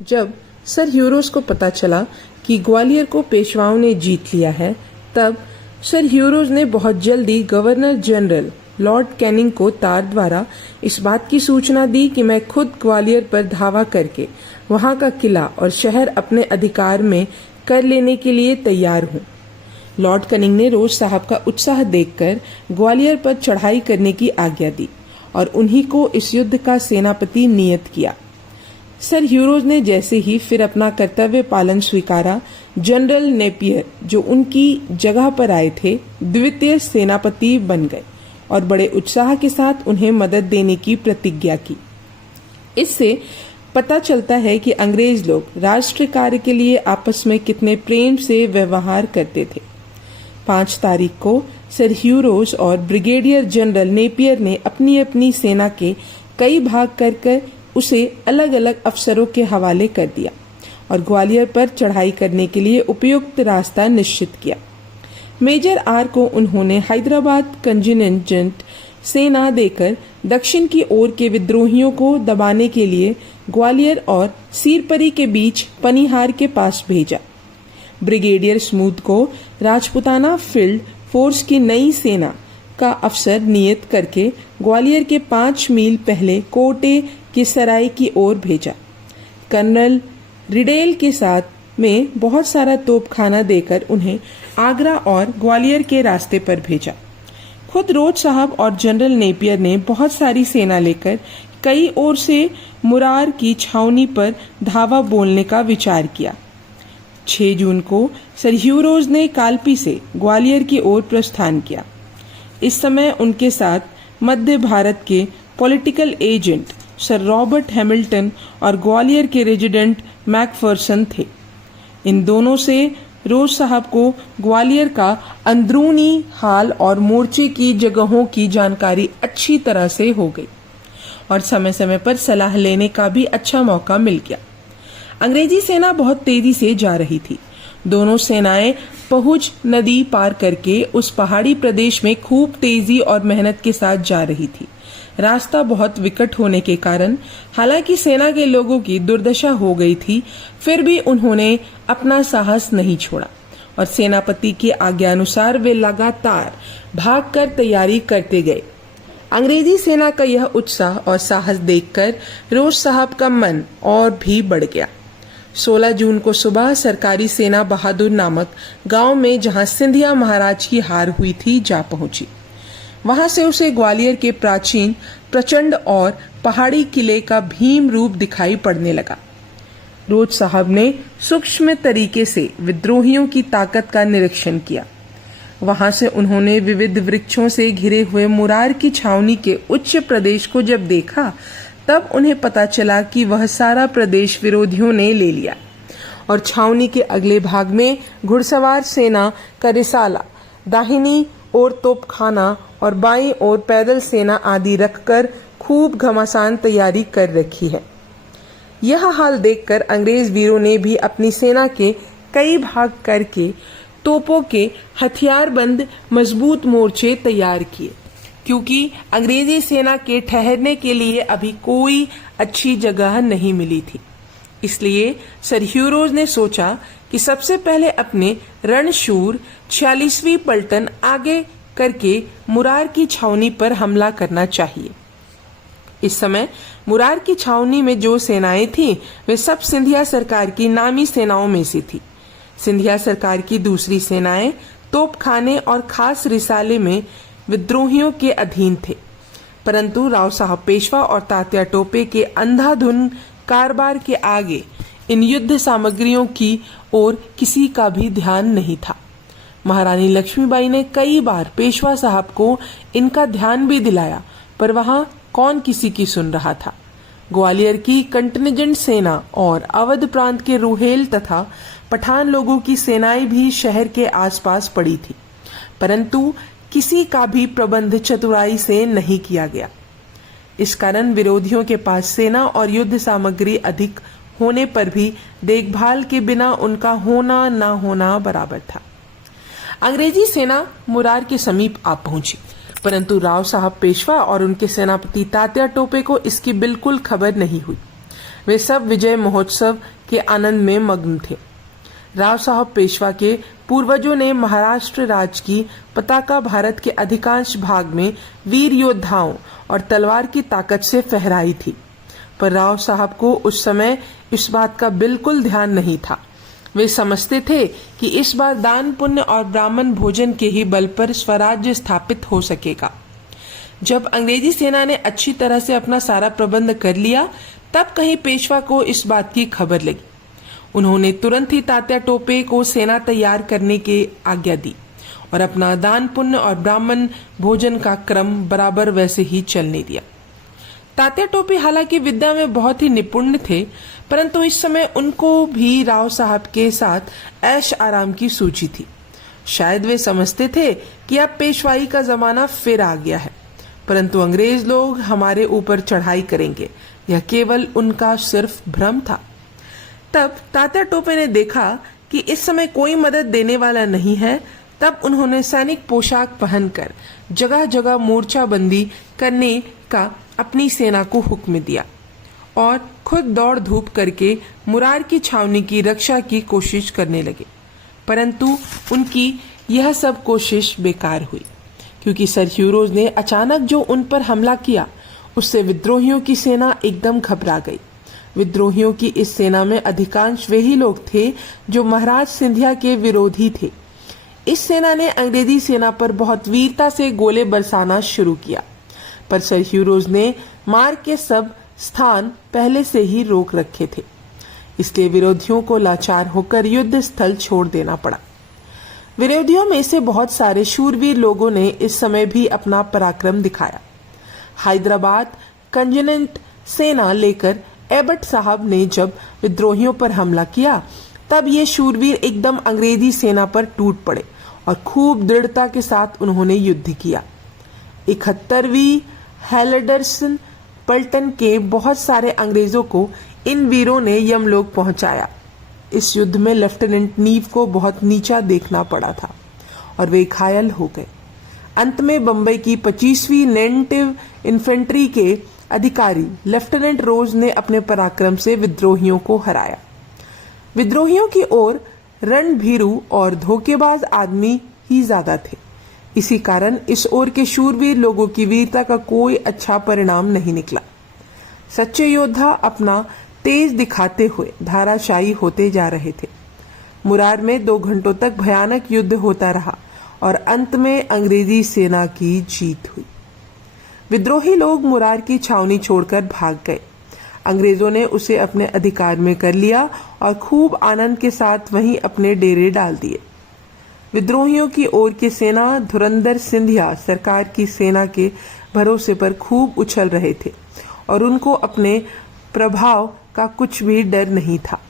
जब sir Hugh Rose को पता चला कि ग्वालियर को पेशवाओं ने जीत लिया है, तब सर ह्यूरोज ने बहुत जल्दी गवर्नर जनरल लॉर्ड कैनिंग को तार द्वारा इस बात की सूचना दी कि मैं खुद ग्वालियर पर धावा करके वहां का किला और शहर अपने अधिकार में कर लेने के लिए तैयार हूं। लॉर्ड कैनिंग ने रोज साहब का उत्साह देखकर ग्वालियर पर चढ़ाई करने की आज्ञा दी और उन्हीं को इस युद्ध का सेनापति नियत किया। सर ह्यूरोज ने जैसे ही फिर अपना कर्तव्य पालन स्वीकारा, जनरल नेपियर जो उनकी जगह पर आए थे द्वितीय सेनापति बन गए और बड़े उत्साह के साथ उन्हें मदद देने की प्रतिज्ञा की। इससे पता चलता है कि अंग्रेज लोग राष्ट्र कार्य के लिए आपस में कितने प्रेम से व्यवहार करते थे। 5 तारीख को सर ह्यूरोज और ब्रिगेडियर जनरल नेपियर ने अपनी अपनी सेना के कई भाग कर उसे अलग अलग अफसरों के हवाले कर दिया और ग्वालियर पर चढ़ाई करने के लिए उपयुक्त रास्ता निश्चित किया। मेजर आर को उन्होंने हैदराबाद कंटिजेंट सेना देकर दक्षिण की ओर के विद्रोहियों को दबाने के लिए ग्वालियर और सीरपरी के बीच पनिहार के पास भेजा। ब्रिगेडियर स्मूथ को राजपुताना फील्ड फोर्स की नई सेना का अफसर नियत करके ग्वालियर के 5 मील पहले कोटे की सराय की ओर भेजा। कर्नल रिडेल के साथ में बहुत सारा तोपखाना देकर उन्हें आगरा और ग्वालियर के रास्ते पर भेजा। खुद रोज साहब और जनरल नेपियर ने बहुत सारी सेना लेकर कई ओर से मुरार की छावनी पर धावा बोलने का विचार किया। 6 जून को सर ह्यूरोज ने कालपी से ग्वालियर की ओर प्रस्थान किया। इस समय उनके साथ मध्य भारत के political agent sir Robert Hamilton और ग्वालियर के रेजिडेंट मैकफर्सन थे। इन दोनों से रोज साहब को ग्वालियर का अंदरूनी हाल और मोर्चे की जगहों की जानकारी अच्छी तरह से हो गई और समय समय पर सलाह लेने का भी अच्छा मौका मिल गया। अंग्रेजी सेना बहुत तेजी से जा रही थी। दोनों सेनाएं पहुंच नदी पार करके उस पहाड़ी प्रदेश में खूब तेजी और मेहनत के साथ जा रही थी। रास्ता बहुत विकट होने के कारण हालांकि सेना के लोगों की दुर्दशा हो गई थी, फिर भी उन्होंने अपना साहस नहीं छोड़ा और सेनापति की आज्ञानुसार वे लगातार भागकर तैयारी करते गए। अंग्रेजी सेना का यह उत्साह और साहस देखकर रोज साहब का मन और भी बढ़ गया। 16 जून को सुबह सरकारी सेना बहादुर नामक गांव में, जहां सिंधिया महाराज की हार हुई थी, जा पहुंची। वहां से उसे ग्वालियर के प्राचीन प्रचंड और पहाड़ी किले का भीम रूप दिखाई पड़ने लगा। रोज साहब ने सूक्ष्म तरीके से विद्रोहियों की ताकत का निरीक्षण किया। वहां से उन्होंने विविध वृक्षों से घिरे हुए मुरार की छावनी के उच्च प्रदेश को जब देखा, तब उन्हें पता चला कि वह सारा प्रदेश विरोधियों ने ले लिया और छावनी के अगले भाग में घुड़सवार सेना का रिसाला, दाहिनी ओर तोपखाना और बाईं ओर पैदल सेना आदि रखकर खूब घमासान तैयारी कर रखी है। यह हाल देखकर अंग्रेज वीरों ने भी अपनी सेना के कई भाग करके तोपों के हथियारबंद मजबूत मोर्चे तैयार किए, क्योंकि अंग्रेजी सेना के ठहरने के लिए अभी कोई अच्छी जगह नहीं मिली थी। इसलिए सर ह्यूरोज ने सोचा कि सबसे पहले अपने रणशूर 46वीं पलटन आगे करके मुरार की छावनी पर हमला करना चाहिए। इस समय मुरार की छावनी में जो सेनाएं थीं, वे सब सिंधिया सरकार की नामी सेनाओं में से थी। सिंधिया सरकार की दूसरी सेनाएं तोपखाने और खास रिसाले में विद्रोहियों के अधीन थे, परंतु राव साहब पेशवा और तात्या टोपे के अंधाधुन कारबार के आगे इन युद्ध सामग्रियों की ओर किसी का भी ध्यान नहीं था। महारानी लक्ष्मीबाई ने कई बार पेशवा साहब को इनका ध्यान भी दिलाया, पर वहां कौन किसी की सुन रहा था। ग्वालियर की कंटिजेंट सेना और अवध प्रांत के रोहेल तथा पठान लोगों की सेनाएं भी शहर के आसपास पड़ी थी, परंतु किसी का भी प्रबंध चतुराई से नहीं किया गया। इस कारण विरोधियों के पास सेना और युद्ध सामग्री अधिक होने पर भी देखभाल के बिना उनका होना न होना बराबर था। अंग्रेजी सेना मुरार के समीप आ पहुंची, परंतु राव साहब पेशवा और उनके सेनापति तात्या टोपे को इसकी बिल्कुल खबर नहीं हुई। वे सब विजय महोत्सव के आनंद में मग्न थे। राव साहब पेशवा के पूर्वजों ने महाराष्ट्र राज्य की पताका भारत के अधिकांश भाग में वीर योद्धाओं और तलवार की ताकत से फहराई थी, पर राव साहब को उस समय इस बात का बिल्कुल ध्यान नहीं था। वे समझते थे कि इस बार दान पुण्य और ब्राह्मण भोजन के ही बल पर स्वराज्य स्थापित हो सकेगा। जब अंग्रेजी सेना ने अच्छी तरह से अपना सारा प्रबंध कर लिया, तब कहीं पेशवा को इस बात की खबर लगी। उन्होंने तुरंत ही तात्या टोपे को सेना तैयार करने की आज्ञा दी और अपना दान पुण्य और ब्राह्मण भोजन का क्रम बराबर वैसे ही चलने दिया। तात्या टोपे हालांकि विद्या में बहुत ही निपुण थे, परंतु इस समय उनको भी राव साहब के साथ ऐश आराम की सूची थी। शायद वे समझते थे कि अब पेशवाई का जमाना फिर आ गया है, परंतु अंग्रेज लोग हमारे ऊपर चढ़ाई करेंगे, यह केवल उनका सिर्फ भ्रम था। तब तात्या टोपे ने देखा कि इस समय कोई मदद देने वाला नहीं है। तब उन्होंने सैनिक पोशाक पहनकर जगह जगह मोर्चाबंदी करने का अपनी सेना को हुक्म दिया और खुद दौड़ धूप करके मुरार की छावनी की रक्षा की कोशिश करने लगे, परंतु उनकी यह सब कोशिश बेकार हुई, क्योंकि सर ह्यूरोज ने अचानक जो उन पर हमला किया उससे विद्रोहियों की सेना एकदम घबरा गई। विद्रोहियों की इस सेना में अधिकांश वे ही लोग थे जो महाराज सिंधिया के विरोधी थे। इस सेना ने अंग्रेजी सेना पर बहुत वीरता से गोले बरसाना शुरू किया, पर सर ह्यूरोज ने मार के सब स्थान पहले से ही रोक रखे थे, इसलिए विरोधियों को लाचार होकर युद्ध स्थल छोड़ देना पड़ा। विरोधियों में से बहुत सारे शूरवीर लोगों ने इस समय भी अपना पराक्रम दिखाया। हैदराबाद कंजनेंट सेना लेकर एबट साहब ने जब विद्रोहियों पर हमला किया, तब ये शूरवीर एकदम अंग्रेजी सेना पर टूट पड़े और खूब दृढ़ता के साथ उन्होंने युद्ध किया। 71वीं हैलडर्सन पलटन के बहुत सारे अंग्रेजों को इन वीरों ने यमलोक पहुंचाया। इस युद्ध में लेफ्टिनेंट नीव को बहुत नीचा देखना पड़ा था और वे घायल हो गए। अंत में बंबई की 25वीं नेटिव इन्फेंट्री के अधिकारी लेफ्टिनेंट रोज ने अपने पराक्रम से विद्रोहियों को हराया। विद्रोहियों की ओर रणभीरू और धोखेबाज आदमी ही ज्यादा थे, इसी कारण इस ओर के शूरवीर लोगों की वीरता का कोई अच्छा परिणाम नहीं निकला। सच्चे योद्धा अपना तेज दिखाते हुए धाराशायी होते जा रहे थे। मुरार में 2 घंटों तक भयानक युद्ध होता रहा और अंत में अंग्रेजी सेना की जीत हुई। विद्रोही लोग मुरार की छावनी छोड़कर भाग गए। अंग्रेजों ने उसे अपने अधिकार में कर लिया और खूब आनंद के साथ वहीं अपने डेरे डाल दिए। विद्रोहियों की ओर की सेना धुरंधर सिंधिया सरकार की सेना के भरोसे पर खूब उछल रहे थे और उनको अपने प्रभाव का कुछ भी डर नहीं था।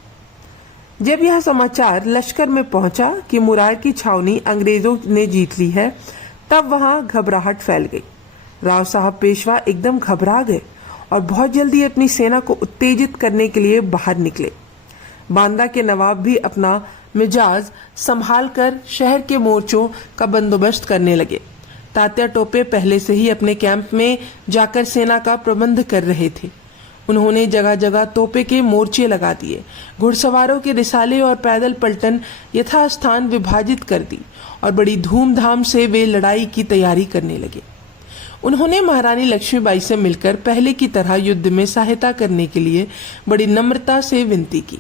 जब यह समाचार लश्कर में पहुंचा कि मुरार की छावनी अंग्रेजों ने जीत ली है, तब वहां घबराहट फैल गई। राव साहब पेशवा एकदम घबरा गए और बहुत जल्दी अपनी सेना को उत्तेजित करने के लिए बाहर निकले। बांदा के नवाब भी अपना मिजाज संभाल कर शहर के मोर्चों का बंदोबस्त करने लगे। तात्या टोपे पहले से ही अपने कैंप में जाकर सेना का प्रबंध कर रहे थे। उन्होंने जगह जगह तोपे के मोर्चे लगा दिए, घुड़सवारों के रिसाले और पैदल पलटन यथास्थान विभाजित कर दी और बड़ी धूमधाम से वे लड़ाई की तैयारी करने लगे। उन्होंने महारानी लक्ष्मीबाई से मिलकर पहले की तरह युद्ध में सहायता करने के लिए बड़ी नम्रता से विनती की,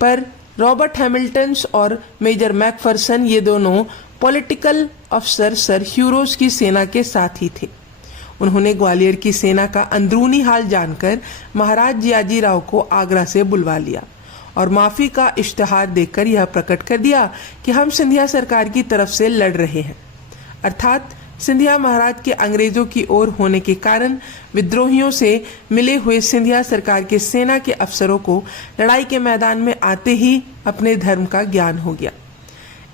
पर रॉबर्ट हैमिल्टन और मेजर मैकफरसन ये दोनों पॉलिटिकल अफसर सर ह्यूरोज की सेना के साथ ही थे। उन्होंने ग्वालियर की सेना का अंदरूनी हाल जानकर महाराज जियाजीराव को आगरा से बुलवा लिया और माफी का इश्तिहार देकर यह प्रकट कर दिया कि हम सिंधिया सरकार की तरफ से लड़ रहे हैं, अर्थात सिंधिया महाराज के अंग्रेजों की ओर होने के कारण विद्रोहियों से मिले हुए सिंधिया सरकार के सेना के अफसरों को लड़ाई के मैदान में आते ही अपने धर्म का ज्ञान हो गया।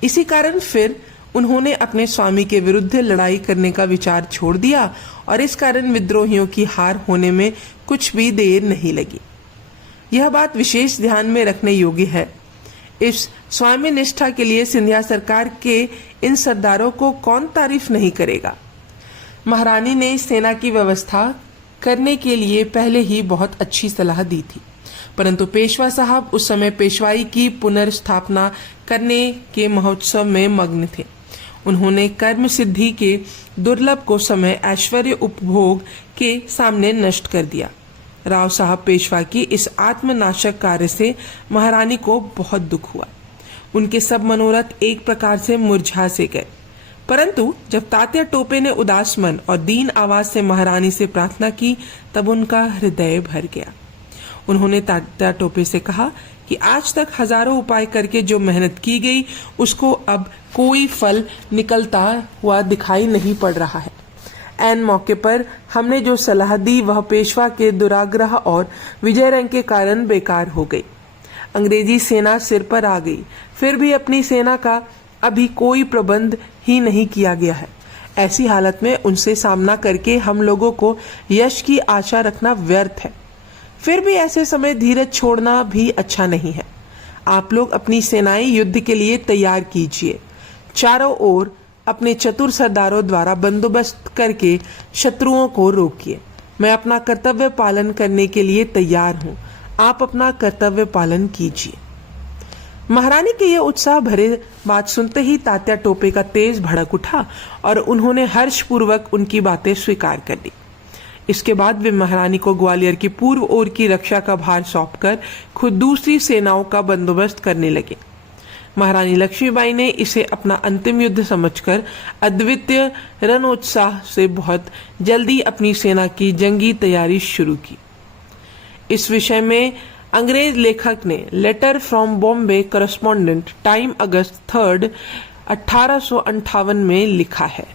इसी कारण फिर उन्होंने अपने स्वामी के विरुद्ध लड़ाई करने का विचार छोड़ दिया और इस कारण विद्रोहियों की हार होने में कुछ भी देर नहीं लगी। यह बात विशेष ध्यान में रखने योग्य है। इस स्वामी निष्ठा के लिए सिंधिया सरकार के इन सरदारों को कौन तारीफ नहीं करेगा। महारानी ने सेना की व्यवस्था करने के लिए पहले ही बहुत अच्छी सलाह दी थी, परंतु पेशवा साहब उस समय पेशवाई की पुनर्स्थापना करने के महोत्सव में मग्न थे। उन्होंने कर्म सिद्धि के दुर्लभ को समय ऐश्वर्य उपभोग के सामने नष्ट कर दिया। राव साहब पेशवा की इस आत्मनाशक कार्य से महारानी को बहुत दुख हुआ। उनके सब मनोरथ एक प्रकार से मुरझा से गए। परंतु जब तात्या टोपे ने उदास मन और दीन आवाज से महारानी से प्रार्थना की, तब उनका हृदय भर गया। उन्होंने तात्या टोपे से कहा कि आज तक हजारों उपाय करके जो मेहनत की गई, उसको अब कोई फल निकलता हुआ दिखाई नहीं पड़ रहा है। ऐन मौके पर हमने जो सलाह दी वह पेशवा के दुराग्रह और विजय रंग के कारण बेकार हो गई। अंग्रेजी सेना सिर पर आ गई, फिर भी अपनी सेना का अभी कोई प्रबंध ही नहीं किया गया है। ऐसी हालत में उनसे सामना करके हम लोगों को यश की आशा रखना व्यर्थ है। फिर भी ऐसे समय धीरज छोड़ना भी अच्छा नहीं है। आप लोग अपनी सेनाएं युद्ध के लिए तैयार कीजिए। चारों ओर अपने चतुर सरदारों द्वारा बंदोबस्त करके शत्रुओं को रोकिए। मैं अपना कर्तव्य पालन करने के लिए तैयार हूँ। आप अपना कर्तव्य पालन कीजिए। महारानी के ये उत्साह भरे बात सुनते ही तात्या टोपे का तेज भड़क उठा और उन्होंने हर्षपूर्वक उनकी बातें स्वीकार कर ली। इसके बाद वे महारानी को ग्वालियर की पूर्व ओर की रक्षा का भार सौंपकर खुद दूसरी सेनाओं का बंदोबस्त करने लगे। महारानी लक्ष्मीबाई ने इसे अपना अंतिम युद्ध समझकर अद्वितीय रणोत्साह से बहुत जल्दी अपनी सेना की जंगी तैयारी शुरू की। इस विषय में अंग्रेज लेखक ने letter from Bombay correspondent Time अगस्त 3, 1858 में लिखा है।